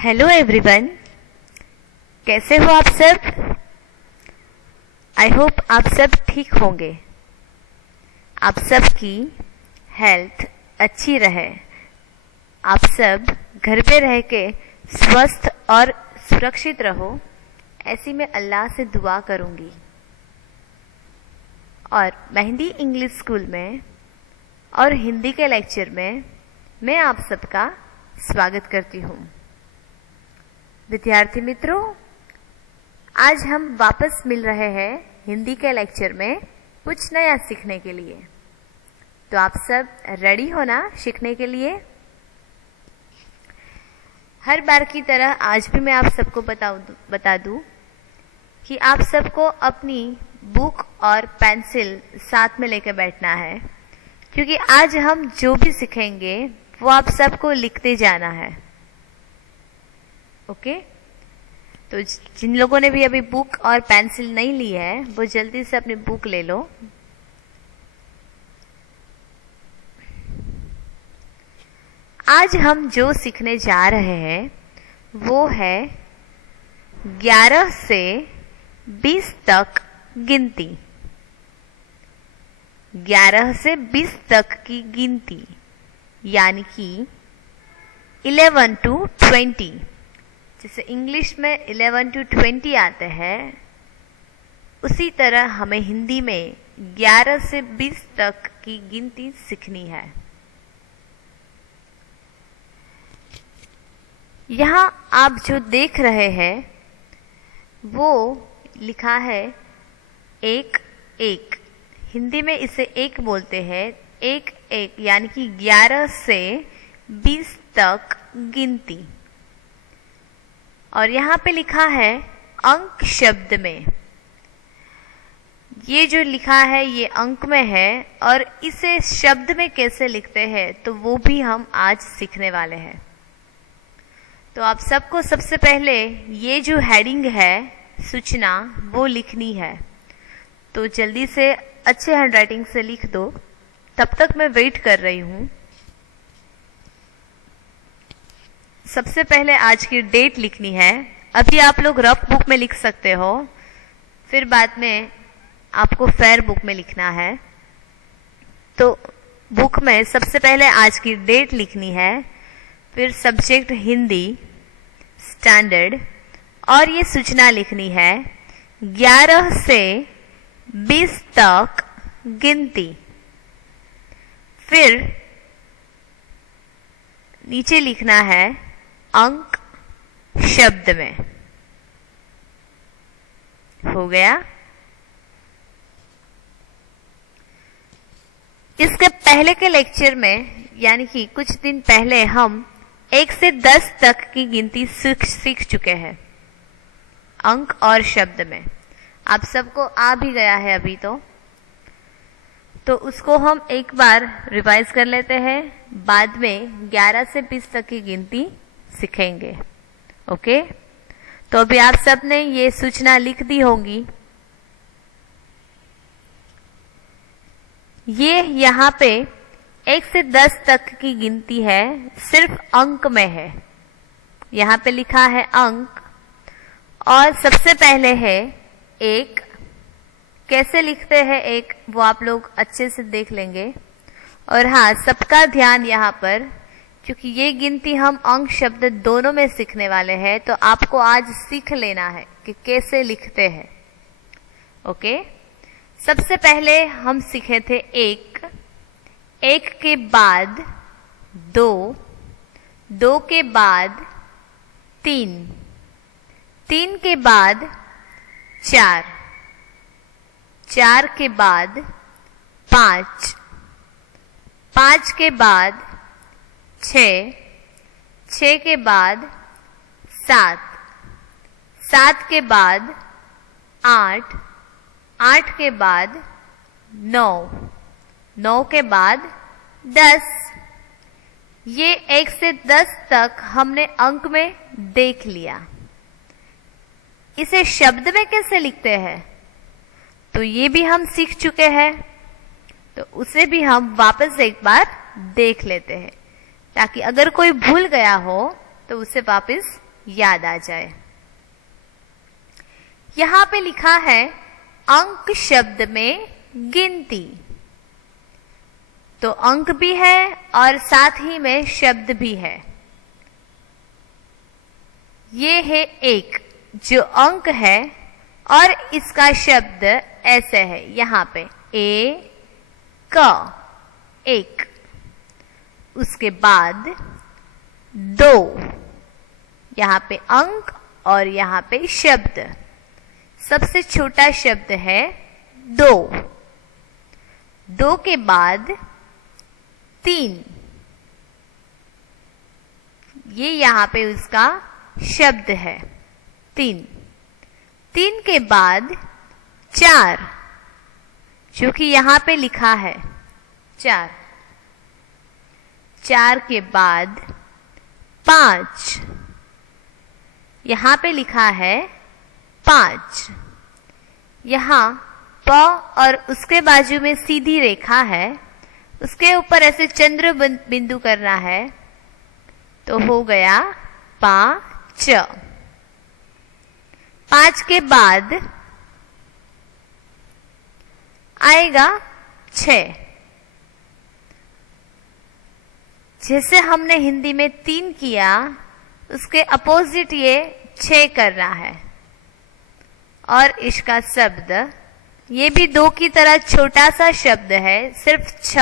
Hello everyone, कैसे हो आप सब। आई होप आप सब ठीक होंगे, आप सब की हेल्थ अच्छी रहे, आप सब घर पे रह के स्वस्थ और सुरक्षित रहो, ऐसी मैं अल्लाह से दुआ करूंगी। और मेहंदी इंग्लिश स्कूल में और हिंदी के लेक्चर में मैं आप सबका स्वागत करती हूँ। विद्यार्थी मित्रों, आज हम वापस मिल रहे हैं हिंदी के लेक्चर में कुछ नया सीखने के लिए। तो आप सब रेडी हो ना सीखने के लिए। हर बार की तरह आज भी मैं आप सबको बता दूं कि आप सबको अपनी बुक और पेंसिल साथ में लेकर बैठना है, क्योंकि आज हम जो भी सीखेंगे वो आप सबको लिखते जाना है। ओके, तो जिन लोगों ने भी अभी बुक और पेंसिल नहीं ली है वो जल्दी से अपनी बुक ले लो। आज हम जो सीखने जा रहे हैं वो है 11 से 20 तक गिनती। 11 से 20 तक की गिनती यानी कि 11 to 20। जैसे इंग्लिश में 11 to 20 आते हैं, उसी तरह हमें हिंदी में 11 से 20 तक की गिनती सीखनी है। यहाँ आप जो देख रहे हैं वो लिखा है एक एक। हिंदी में इसे एक बोलते हैं, एक एक यानी कि 11 से 20 तक गिनती। और यहाँ पे लिखा है अंक शब्द में। ये जो लिखा है ये अंक में है, और इसे शब्द में कैसे लिखते हैं तो वो भी हम आज सीखने वाले हैं। तो आप सबको सबसे पहले ये जो हेडिंग है सूचना वो लिखनी है, तो जल्दी से अच्छे हैंडराइटिंग से लिख दो। तब तक मैं वेट कर रही हूँ। सबसे पहले आज की डेट लिखनी है। अभी आप लोग रफ बुक में लिख सकते हो, फिर बाद में आपको फेयर बुक में लिखना है। तो बुक में सबसे पहले आज की डेट लिखनी है, फिर सब्जेक्ट हिंदी स्टैंडर्ड, और ये सूचना लिखनी है 11 से 20 तक गिनती। फिर नीचे लिखना है अंक शब्द में। हो गया। इसके पहले के लेक्चर में यानी कि कुछ दिन पहले हम 1 से 10 तक की गिनती सीख चुके हैं अंक और शब्द में। आप सबको आ भी गया है अभी तो उसको हम एक बार रिवाइज कर लेते हैं। बाद में 11 से 20 तक की गिनती सीखेंगे। ओके, तो अभी आप सब ने ये सूचना लिख दी होंगी। ये यहाँ पे 1 से 10 तक की गिनती है, सिर्फ अंक में है। यहाँ पे लिखा है अंक, और सबसे पहले है एक। कैसे लिखते हैं एक वो आप लोग अच्छे से देख लेंगे। और हाँ, सबका ध्यान यहाँ पर, क्योंकि ये गिनती हम अंक शब्द दोनों में सीखने वाले हैं, तो आपको आज सीख लेना है कि कैसे लिखते हैं। ओके, सबसे पहले हम सीखे थे एक, एक के बाद दो, दो के बाद तीन, तीन के बाद चार, चार के बाद पांच, पांच के बाद छः, छः के बाद सात, सात के बाद आठ, आठ के बाद नौ, नौ के बाद 10। ये 1 से 10 तक हमने अंक में देख लिया। इसे शब्द में कैसे लिखते हैं तो ये भी हम सीख चुके हैं, तो उसे भी हम वापस एक बार देख लेते हैं, ताकि अगर कोई भूल गया हो तो उसे वापस याद आ जाए। यहां पे लिखा है अंक शब्द में गिनती, तो अंक भी है और साथ ही में शब्द भी है। ये है एक जो अंक है और इसका शब्द ऐसे है, यहां पे ए क एक, उसके बाद दो, यहां पे अंक और यहां पे शब्द। सबसे छोटा शब्द है दो, दो के बाद तीन, ये यहां पे उसका शब्द है तीन। तीन के बाद चार, जो कि यहां पे लिखा है चार। चार के बाद पांच, यहां पे लिखा है पांच। यहां प और उसके बाजू में सीधी रेखा है, उसके ऊपर ऐसे चंद्र बिंदु करना है, तो हो गया पांच। पांच के बाद आएगा छह। जैसे हमने हिंदी में तीन किया, उसके अपोजिट ये छह करना है। और इसका शब्द ये भी दो की तरह छोटा सा शब्द है, सिर्फ छ,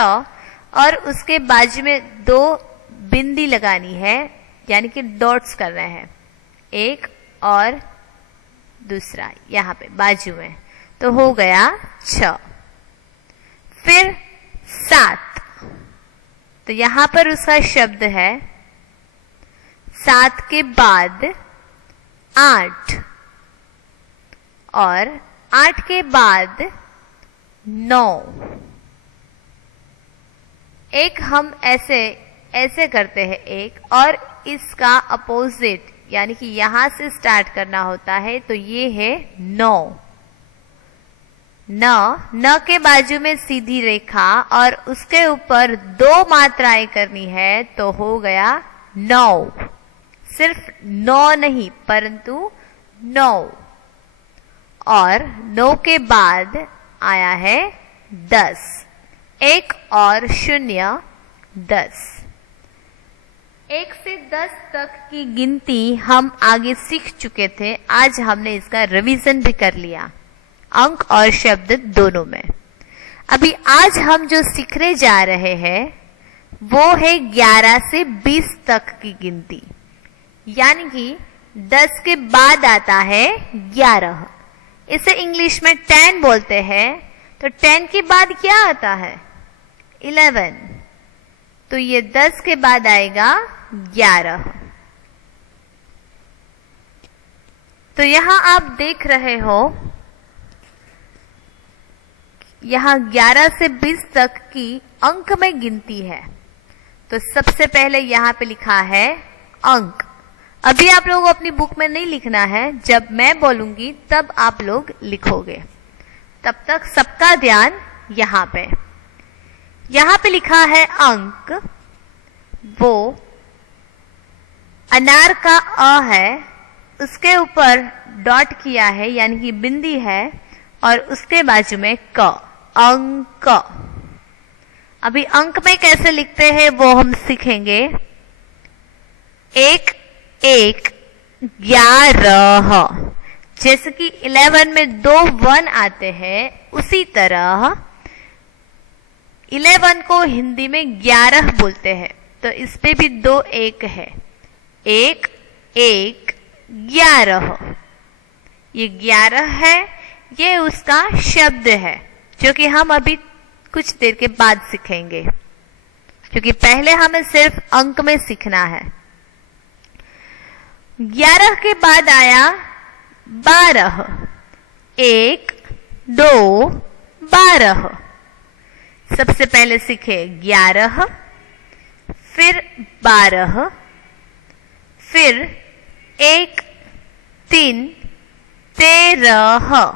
और उसके बाजू में दो बिंदी लगानी है, यानी कि डॉट्स करना है, एक और दूसरा यहां पे बाजू में, तो हो गया छ। फिर सात, तो यहां पर उसका शब्द है। सात के बाद आठ, और आठ के बाद नौ। एक हम ऐसे ऐसे करते हैं एक, और इसका अपोजिट यानी कि यहां से स्टार्ट करना होता है, तो ये है नौ। न के बाजू में सीधी रेखा और उसके ऊपर दो मात्राएं करनी है, तो हो गया नौ। सिर्फ नौ नहीं परंतु नौ। और नौ के बाद आया है 10, एक और शून्य 10। 1 से 10 तक की गिनती हम आगे सीख चुके थे, आज हमने इसका रिवीजन भी कर लिया, अंक और शब्द दोनों में। अभी आज हम जो सीखने जा रहे हैं वो है 11 से 20 तक की गिनती, यानी कि 10 के बाद आता है 11। इसे इंग्लिश में 10 बोलते हैं। तो 10 के बाद क्या आता है? 11। तो ये 10 के बाद आएगा 11। तो यहां आप देख रहे हो, यहां 11 से 20 तक की अंक में गिनती है। तो सबसे पहले यहां पे लिखा है अंक। अभी आप लोगों को अपनी बुक में नहीं लिखना है, जब मैं बोलूंगी तब आप लोग लिखोगे। तब तक सबका ध्यान यहां पे। यहां पे लिखा है अंक, वो अनार का अ है, उसके ऊपर डॉट किया है यानी कि बिंदी है, और उसके बाजू में क, अंक। अभी अंक में कैसे लिखते हैं वो हम सीखेंगे। एक एक 11, जैसे कि 11 में 2 1 आते हैं, उसी तरह 11 को हिंदी में 11 बोलते हैं। तो इस पे भी 2 1 है, 1 1 11। ये 11 है, ये उसका शब्द है, जो कि हम अभी कुछ देर के बाद सीखेंगे, क्योंकि पहले हमें सिर्फ अंक में सीखना है। 11 के बाद आया 12, 1 2 12। सबसे पहले सीखे 11, फिर 12, फिर 1 3 13।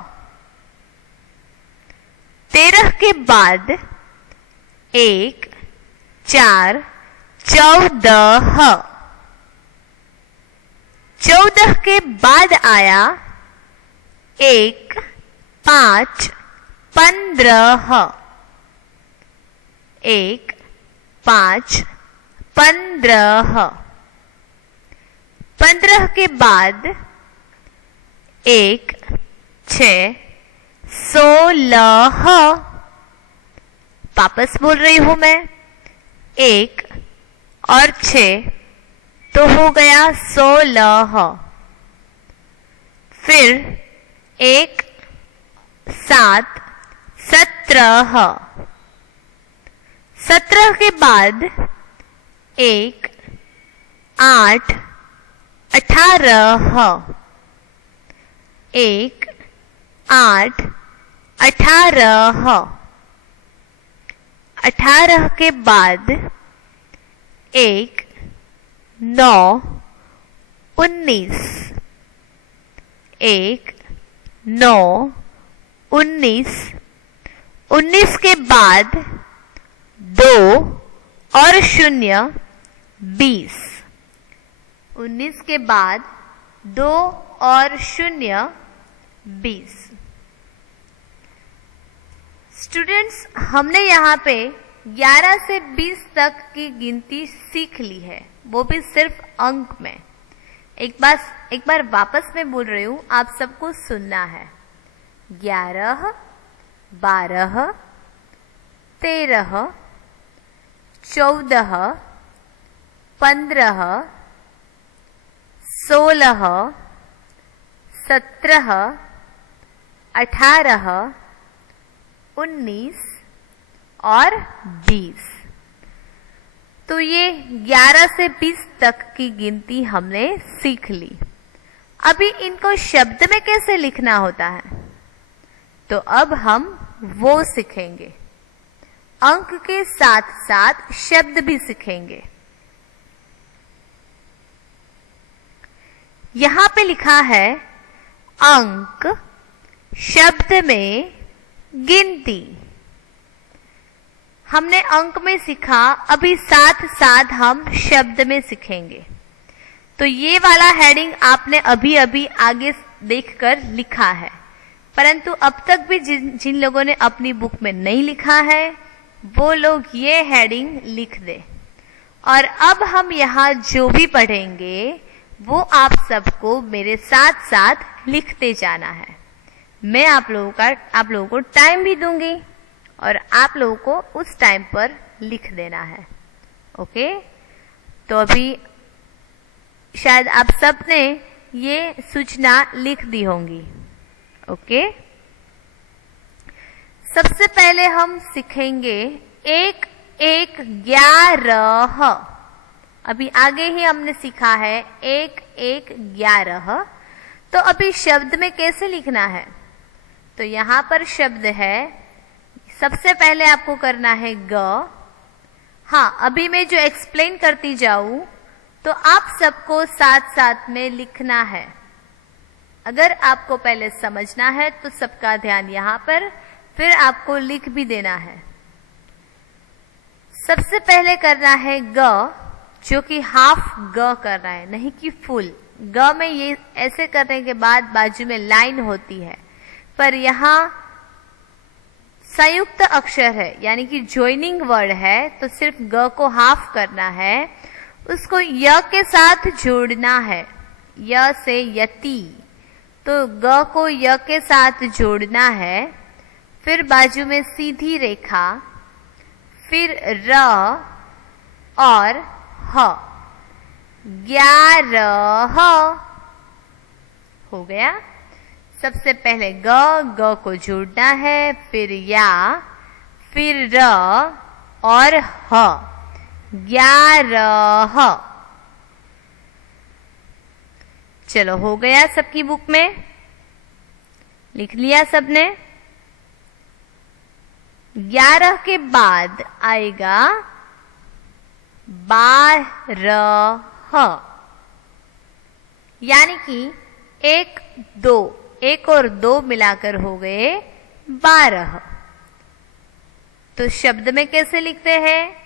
13 के बाद 1 4 14। के बाद आया 1, 5, 15। 1, 5, 15। 15 के बाद 1, 6, 16। वापस बोल रही हूं मैं, 1 और 6 तो हो गया 16। फिर 1, 7, 17। 17 के बाद 1, 8, 18। 1, 8, 18। 18 के बाद 1, 9, 19। 1, 9, 19। 19 के बाद 2 और 0, 20। 19 के बाद 2 और 0, 20। स्टूडेंट्स, हमने यहाँ पे 11 से 20 तक की गिनती सीख ली है, वो भी सिर्फ अंक में। एक बार वापस मैं बोल रही हूँ, आप सबको सुनना है। 11, 12, 13, 14, 15, 16, 17, 18, 19 और 20। तो ये 11 से 20 तक की गिनती हमने सीख ली। अभी इनको शब्द में कैसे लिखना होता है, तो अब हम वो सीखेंगे। अंक के साथ साथ शब्द भी सीखेंगे। यहां पे लिखा है अंक, शब्द में गिनती। हमने अंक में सीखा, अभी साथ साथ हम शब्द में सीखेंगे। तो ये वाला हेडिंग आपने अभी अभी आगे देखकर लिखा है, परंतु अब तक भी जिन लोगों ने अपनी बुक में नहीं लिखा है वो लोग ये हेडिंग लिख दे। और अब हम यहाँ जो भी पढ़ेंगे वो आप सबको मेरे साथ साथ लिखते जाना है। मैं आप लोगों को टाइम भी दूंगी और आप लोगों को उस टाइम पर लिख देना है। ओके, तो अभी शायद आप सब ने ये सूचना लिख दी होंगी। ओके, सबसे पहले हम सीखेंगे 1, 1, 11। अभी आगे ही हमने सीखा है 1, 1, 11। तो अभी शब्द में कैसे लिखना है, तो यहां पर शब्द है, सबसे पहले आपको करना है ग। हाँ, अभी मैं जो एक्सप्लेन करती जाऊं तो आप सबको साथ साथ में लिखना है। अगर आपको पहले समझना है तो सबका ध्यान यहाँ पर, फिर आपको लिख भी देना है। सबसे पहले करना है ग, जो कि हाफ ग करना है, नहीं कि फुल ग में। ये ऐसे करने के बाद बाजू में लाइन होती है, पर यहाँ संयुक्त अक्षर है, यानी कि ज्वाइनिंग वर्ड है, तो सिर्फ ग को हाफ करना है, उसको य के साथ जोड़ना है। य से यति, तो ग को य के साथ जोड़ना है, फिर बाजू में सीधी रेखा, फिर र और ह। 11 हो गया। सबसे पहले ग को जोड़ना है, फिर या, फिर र और ह। 11। चलो, हो गया सबकी बुक में, लिख लिया सबने। 11 के बाद आएगा 12, यानी कि 1, 2, 1 और 2 मिलाकर हो गए 12। तो शब्द में कैसे लिखते हैं,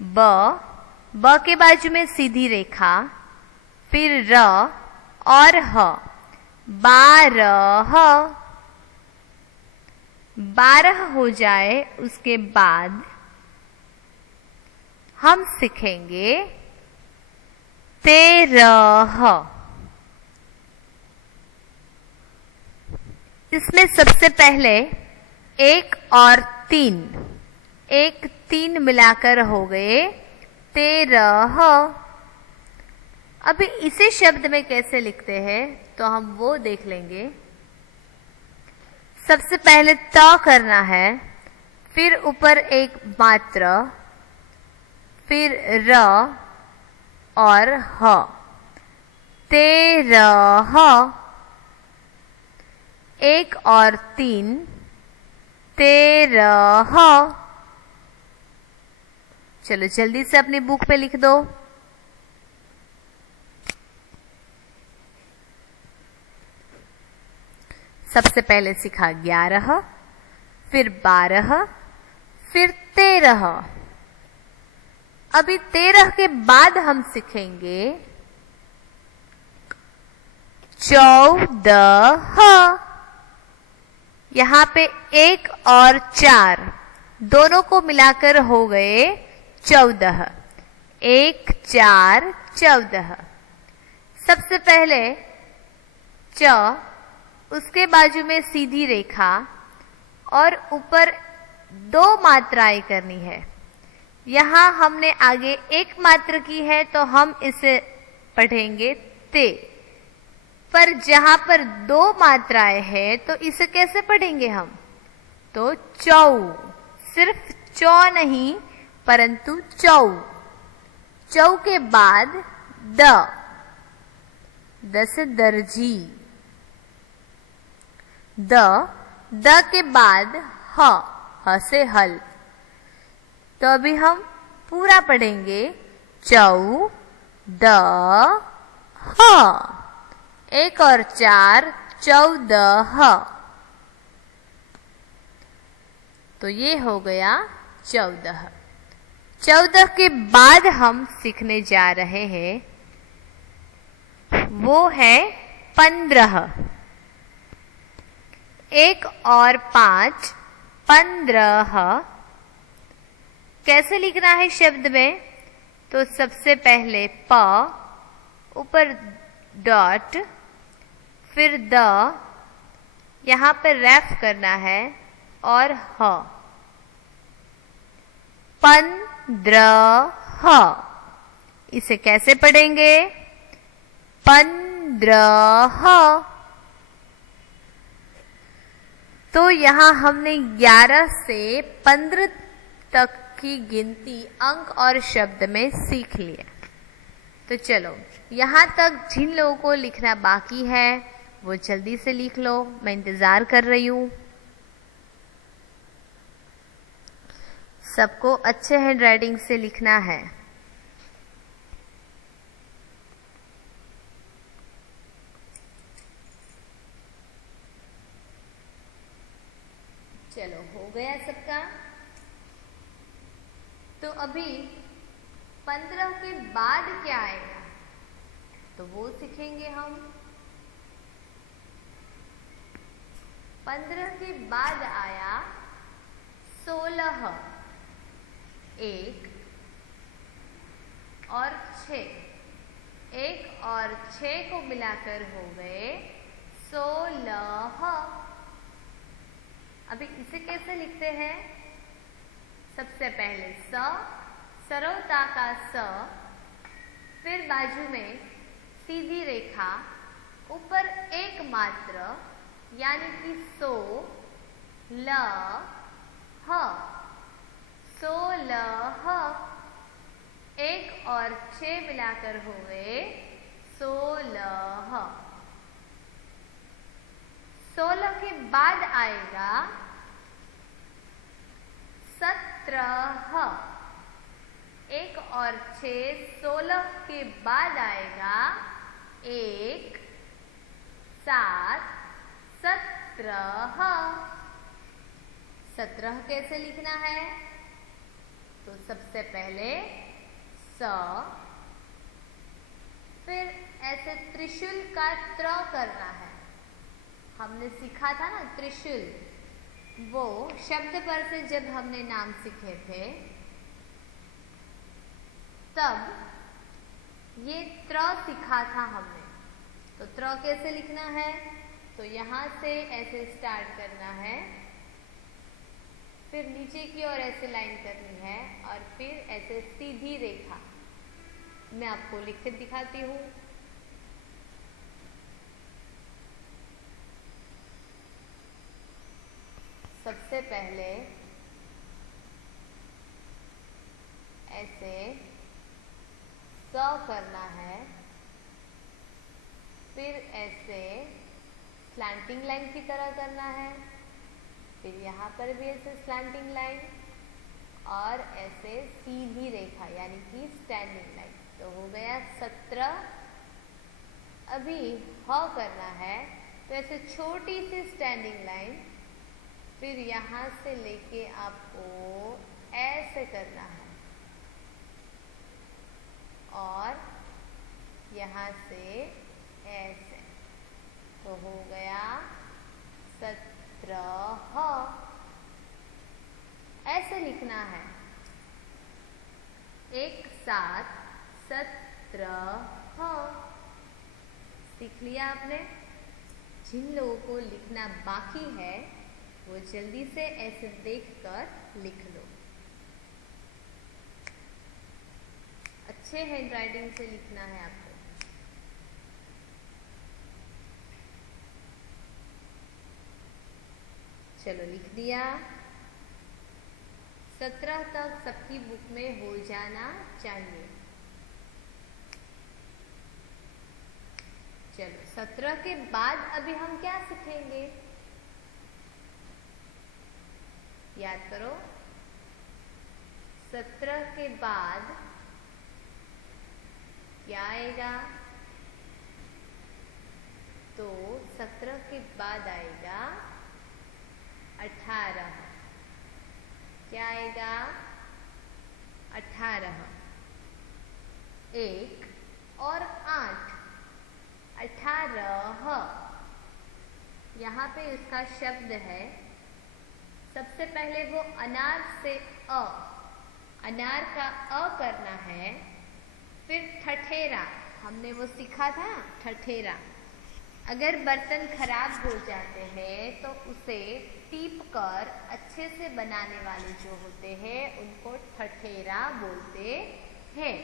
ब के बाजू में सीधी रेखा, फिर र और ह, 12, 12 हो जाए उसके बाद हम सीखेंगे 13। इसमें सबसे पहले 1 और 3, 1 3 मिलाकर हो गए 13। अभी इसे शब्द में कैसे लिखते हैं तो हम वो देख लेंगे। सबसे पहले त करना है, फिर ऊपर एक मात्रा, फिर र और ह, 13, 1 और 3, 13। चलो जल्दी से अपनी बुक पे लिख दो। सबसे पहले सीखा 11, फिर 12, फिर 13। अभी 13 के बाद हम सीखेंगे 14। यहां पे 1 और 4 दोनों को मिलाकर हो गए 14। 1 4 14। सबसे पहले च, उसके बाजू में सीधी रेखा और ऊपर 2 मात्राएं करनी है। यहां हमने आगे 1 मात्र की है तो हम इसे पढ़ेंगे ते, पर जहां पर 2 मात्राएं हैं तो इसे कैसे पढ़ेंगे हम? तो चौ, सिर्फ चौ नहीं परंतु चौ। चौ के बाद द से दर्जी, द के बाद ह से हल। तो अभी हम पूरा पढ़ेंगे 14, 1 और 4 14। तो ये हो गया 14। 14 के बाद हम सीखने जा रहे हैं वो है 15। 1 और 5 15। कैसे लिखना है शब्द में? तो सबसे पहले प, ऊपर डॉट, फिर द, यहां पर रैफ करना है और ह, 15। इसे कैसे पढ़ेंगे? 15। तो यहां हमने 11 से 15 तक की गिनती अंक और शब्द में सीख लिया। तो चलो यहां तक जिन लोगों को लिखना बाकी है वो जल्दी से लिख लो, मैं इंतजार कर रही हूं। सबको अच्छे हैंडराइटिंग से लिखना है। चलो हो गया सबका। तो अभी 15 के बाद क्या आएगा तो वो सीखेंगे हम। 15 के बाद आया 16, 1 और 6, 1 और 6 को मिलाकर हो गए 16। अभी इसे कैसे लिखते हैं? सबसे पहले स, सरलता का स, फिर बाजू में सीधी रेखा, ऊपर 1 मात्र यानी कि सो, ल, ह, 16। 1 और 6 मिलाकर हो गए 16। 16 के बाद आएगा 17। 1 और 6, 16 के बाद आएगा 1, 7, 17। 17 कैसे लिखना है? तो सबसे पहले स, फिर ऐसे त्रिशूल का त्र करना है। हमने सीखा था ना त्रिशूल, वो शब्द पर से जब हमने नाम सीखे थे तब ये त्र सीखा था हमने। तो त्र कैसे लिखना है, तो यहाँ से ऐसे स्टार्ट करना है, फिर नीचे की ओर ऐसे लाइन करनी है और फिर ऐसे सीधी रेखा। मैं आपको लिख कर दिखाती हूँ। सबसे पहले ऐसे स करना है, फिर ऐसे स्लैंटिंग लाइन की तरह करना है, फिर यहाँ पर भी ऐसे स्लैंटिंग लाइन और ऐसे सीधी रेखा यानी कि स्टैंडिंग लाइन। तो हो गया 17। अभी ह करना है, तो ऐसे छोटी सी स्टैंडिंग लाइन, फिर यहाँ से लेके आपको ऐसे करना है और यहाँ से ऐसे। तो हो गया 17। ऐसे लिखना है एक साथ 17। सीख लिया आपने। जिन लोगों को लिखना बाकी है वो जल्दी से ऐसे देखकर लिख लो। अच्छे हैंडराइटिंग से लिखना है आपको। चलो लिख दिया। 17 तक सबकी बुक में हो जाना चाहिए। चलो 17 के बाद अभी हम क्या सीखेंगे, याद करो। 17 के बाद क्या आएगा, तो 17 के बाद आएगा 18। क्या आएगा, 18। 1 और 8, 18। यहाँ पे इसका शब्द है। सबसे पहले वो अनार से अ, अनार का अ करना है, फिर ठठेरा, हमने वो सीखा था ठठेरा। अगर बर्तन खराब हो जाते हैं तो उसे टीप कर अच्छे से बनाने वाले जो होते हैं उनको ठठेरा बोलते हैं।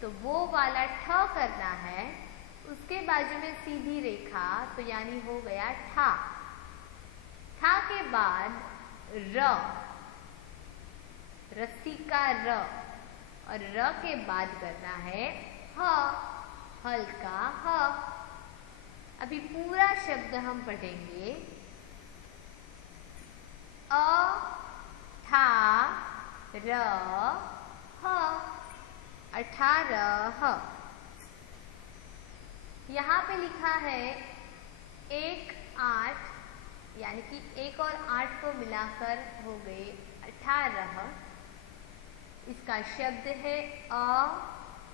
तो वो वाला ठ करना है, उसके बाजू में सीधी रेखा, तो यानी हो गया ठा। ठा के बाद र, रस्सी का र, और र के बाद करना है ह, हल्का ह। अभी पूरा शब्द हम पढ़ेंगे। अ, ठा, र, ह, 18। यहाँ पे लिखा है 1, 8, यानी कि 1 और 8 को मिलाकर हो गए 18। इसका शब्द है अ,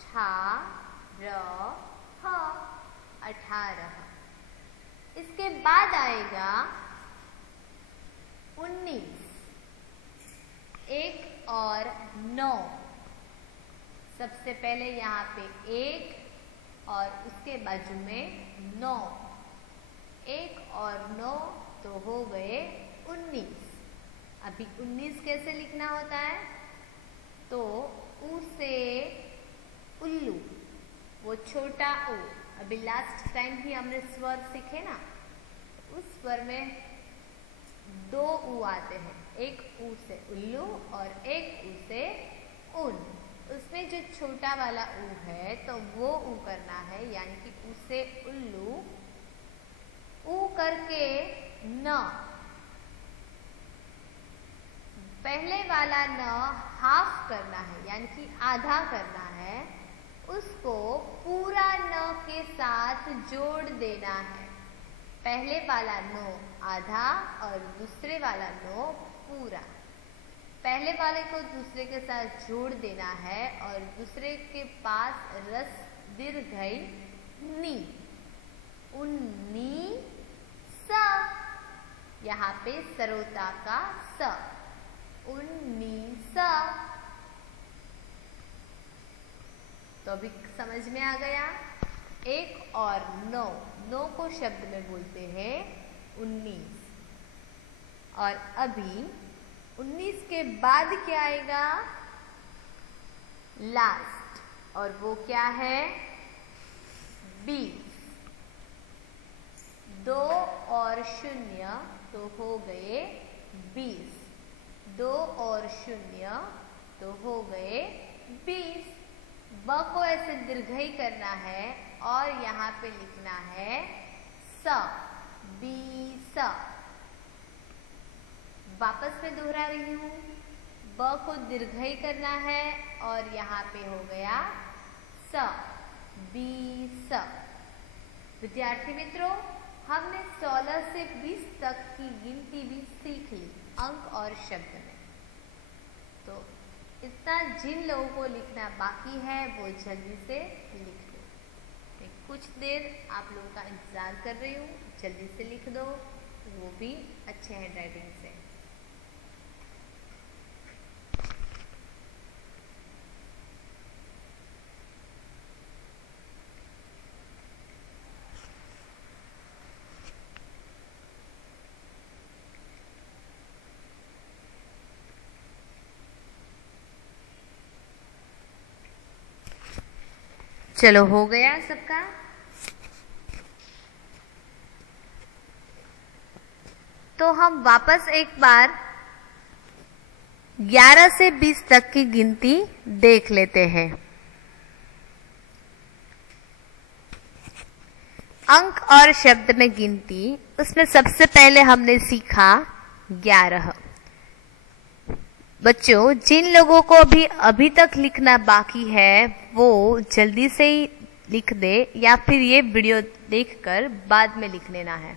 ठा, र, ह, 18। इसके बाद आएगा 19, 1 और 9। सबसे पहले यहाँ पे 1 और उसके बाजू में 9, 1 और 9 तो हो गए 19। अभी 19 कैसे लिखना होता है, तो उ से उल्लू, वो छोटा उ। अभी लास्ट टाइम भी हमने स्वर सीखे ना, उस स्वर में 2 उ आते हैं, एक उ से उल्लू और एक उ से उन। उसमें जो छोटा वाला उ है तो वो उ करना है, यानी कि उ से उल्लू, उ करके न। पहले वाला न हाफ करना है, यानी कि आधा करना है, उसको पूरा न के साथ जोड़ देना है। पहले वाला नो आधा और दूसरे वाला नो पूरा। पहले वाले को दूसरे के साथ जोड़ देना है और दूसरे के पास रस दीर्घई नी, यहाँ पे सरोता का स, 19। तो अभी समझ में आ गया। 1 और 9, 9 को शब्द में बोलते हैं 19। और अभी 19 के बाद क्या आएगा? लास्ट, और वो क्या है? 20। 2 और 0 तो हो गए 20, 2 और 0 तो हो गए 20। ब को ऐसे दीर्घई करना है और यहाँ पे लिखना है स, 20। वापस मैं दोहरा रही हूँ, ब को दीर्घई करना है और यहाँ पे हो गया स, 20। विद्यार्थी मित्रों, हमने 16 से 20 तक की गिनती भी सीख ली अंक और शब्द में। तो इतना जिन लोगों को लिखना बाकी है वो जल्दी से लिख लो। मैं कुछ देर आप लोगों का इंतजार कर रही हूँ, जल्दी से लिख दो, वो भी अच्छे हैंडराइटिंग से। चलो, हो गया सबका? तो हम वापस एक बार 11 से 20 तक की गिनती देख लेते हैं। अंक और शब्द में गिनती, उसमें सबसे पहले हमने सीखा 11। बच्चों, जिन लोगों को भी अभी तक लिखना बाकी है वो जल्दी से ही लिख दे, या फिर ये वीडियो देखकर बाद में लिख लेना है।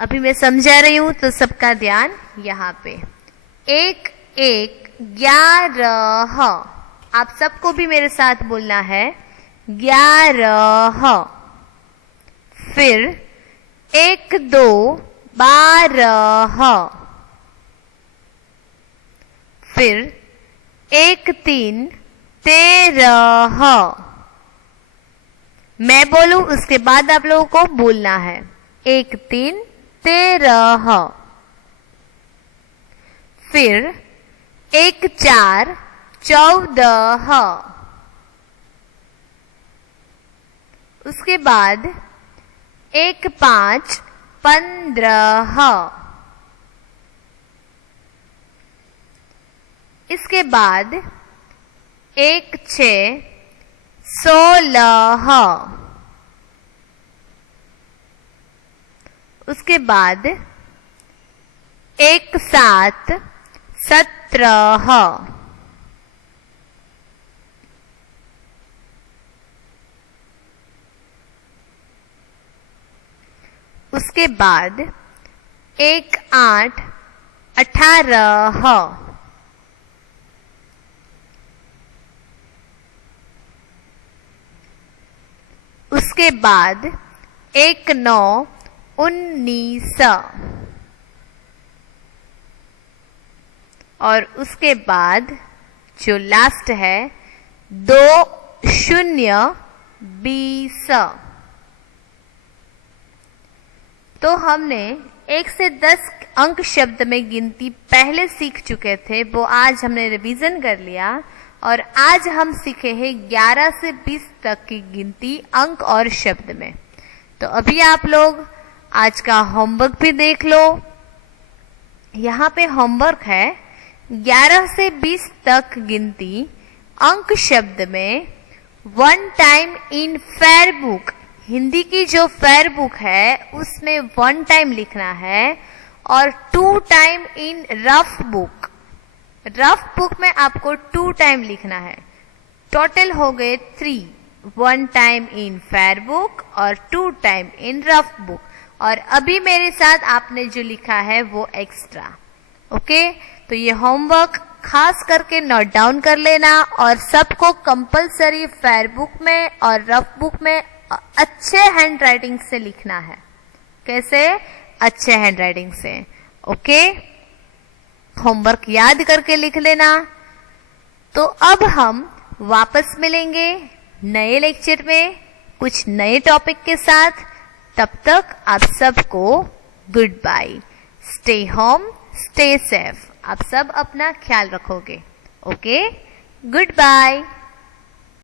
अभी मैं समझा रही हूं तो सबका ध्यान यहाँ पे। 1 1 11। आप सबको भी मेरे साथ बोलना है 11। फिर 1 2 12। फिर 1 3 13। मैं बोलूं उसके बाद आप लोगों को बोलना है। 1 3 13। फिर 1 4 14। उसके बाद 1 5 15। इसके बाद 1 6 16। उसके बाद 1 7 17। उसके बाद 1 8 18। उसके बाद 1 9 19। और उसके बाद जो लास्ट है 2 0 20। तो हमने 1 से 10 अंक शब्द में गिनती पहले सीख चुके थे, वो आज हमने रिवीजन कर लिया। और आज हम सीखे हैं 11 से 20 तक की गिनती अंक और शब्द में। तो अभी आप लोग आज का होमवर्क भी देख लो। यहाँ पे होमवर्क है 11 से 20 तक गिनती अंक शब्द में 1 time in fair book. Hindi की जो फेयर बुक है उसमें 1 टाइम लिखना है, और 2 time in rough book. Rough book में आपको 2 टाइम लिखना है। टोटल हो गए 3, 1 टाइम इन फेयर बुक और 2 टाइम इन रफ बुक। और अभी मेरे साथ आपने जो लिखा है वो एक्स्ट्रा। ओके, तो ये होमवर्क खास करके नोट डाउन कर लेना, और सबको कंपलसरी फेयर बुक में और रफ बुक में अच्छे हैंड राइटिंग से लिखना है। कैसे? अच्छे हैंडराइटिंग से। ओके, होमवर्क याद करके लिख लेना। तो अब हम वापस मिलेंगे नए लेक्चर में कुछ नए टॉपिक के साथ। तब तक आप सबको good bye. Stay home, stay safe. आप सब अपना ख्याल रखोगे। Okay, good bye.